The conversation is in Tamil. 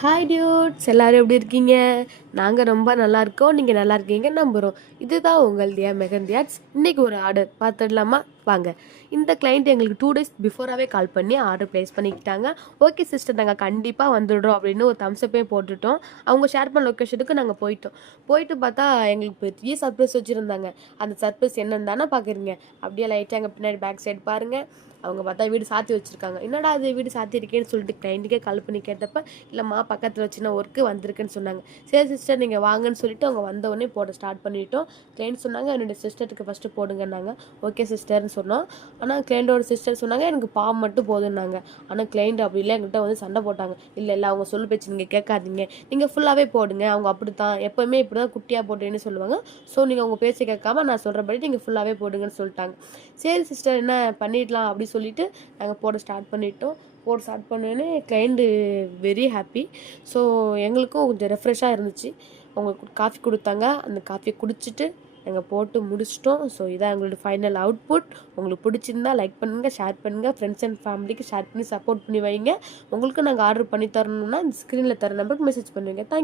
ஹாய் டியூட்ஸ் எல்லாரும் எப்படி இருக்கீங்க? நாங்கள் ரொம்ப நல்லா இருக்கோம். நீங்கள் நல்லா இருக்கீங்க நம்புகிறோம். இதுதான் உங்கள் தியா மெகந்தியாட்ஸ். இன்றைக்கி ஒரு ஆர்டர் பார்த்துடலாமா? வாங்க. இந்த கிளைண்ட் எங்களுக்கு 2 டேஸ் பிஃபோராகவே கால் பண்ணி ஆர்டர் ப்ளேஸ் பண்ணிக்கிட்டாங்க. ஓகே சிஸ்டர், நாங்கள் கண்டிப்பாக வந்துடுறோம் அப்படின்னு ஒரு தம்ஸ்அப்பே போட்டுட்டோம். அவங்க ஷேர் பண்ண லொக்கேஷனுக்கு நாங்கள் போயிட்டு பார்த்தா எங்களுக்கு பெரிய சர்ப்ரைஸ் வச்சுருந்தாங்க. அந்த சர்ப்ரைஸ் என்னன்னு தானே பார்க்குறீங்க. அப்படியே லைட்டாக எங்கள் பின்னாடி பேக் சைடு பாருங்கள். அவங்க பார்த்தா வீடு சாத்தி வச்சுருக்காங்க. என்னடா அது வீடு சாத்தி இருக்கேன்னு சொல்லிட்டு கிளைண்ட்டுக்கே கால் பண்ணி கேட்டப்ப, இல்லைம்மா பக்கத்தில் சின்ன ஒர்க்கு வந்திருக்குன்னு சொன்னாங்க. சரி சிஸ்டர் நீங்கள் வாங்கன்னு சொல்லிட்டு அவங்க வந்தவொடனே போட ஸ்டார்ட் பண்ணிட்டோம். கிளைண்ட் சொன்னாங்க என்னுடைய சிஸ்டருக்கு ஃபஸ்ட்டு போடுங்கன்னாங்க. ஓகே சிஸ்டர்னு சொன்னோம். ஆனால் கிளைண்டோட சிஸ்டர் சொன்னாங்க எனக்கு பாவம் மட்டும் போதுன்னாங்க. ஆனால் கிளைண்ட் அப்படி இல்லை, எங்கள்கிட்ட வந்து சண்டை போட்டாங்க. இல்லை அவங்க சொல்லு பேச்சு நீங்கள் கேட்காதீங்க, நீங்கள் ஃபுல்லாகவே போடுங்க, அவங்க அப்படி தான் எப்போவுமே இப்படி தான் குட்டியாக போட்டேன்னு சொல்லுவாங்க. ஸோ நீங்கள் அவங்க பேச்சை கேட்காம நான் சொல்கிறபடி நீங்கள் ஃபுல்லாகவே போடுங்கன்னு சொல்லிட்டாங்க. சரி சிஸ்டர் என்ன பண்ணிடலாம் அப்படி சொல்லிட்டு நாங்கள் போட ஸ்டார்ட் பண்ணோன்னே கிளைண்ட்டு வெரி ஹாப்பி. ஸோ எங்களுக்கும் கொஞ்சம் ரெஃப்ரெஷ்ஷாக இருந்துச்சு. அவங்க காஃபி கொடுத்தாங்க. அந்த காஃபியை குடிச்சிட்டு நாங்கள் போட்டு முடிச்சிட்டோம். ஸோ இதான் எங்களோட ஃபைனல் அவுட்புட். உங்களுக்கு பிடிச்சிருந்தா லைக் பண்ணுங்கள், ஷேர் பண்ணுங்கள், ஃப்ரெண்ட்ஸ் அண்ட் ஃபேமிலிக்கு ஷேர் பண்ணி சப்போர்ட் பண்ணி வைங்க. உங்களுக்கு நாங்கள் ஆர்டர் பண்ணி தரணுன்னா இந்த ஸ்க்ரீனில் தர நம்பருக்கு மெசேஜ் பண்ணுவீங்க. தேங்க்யூ.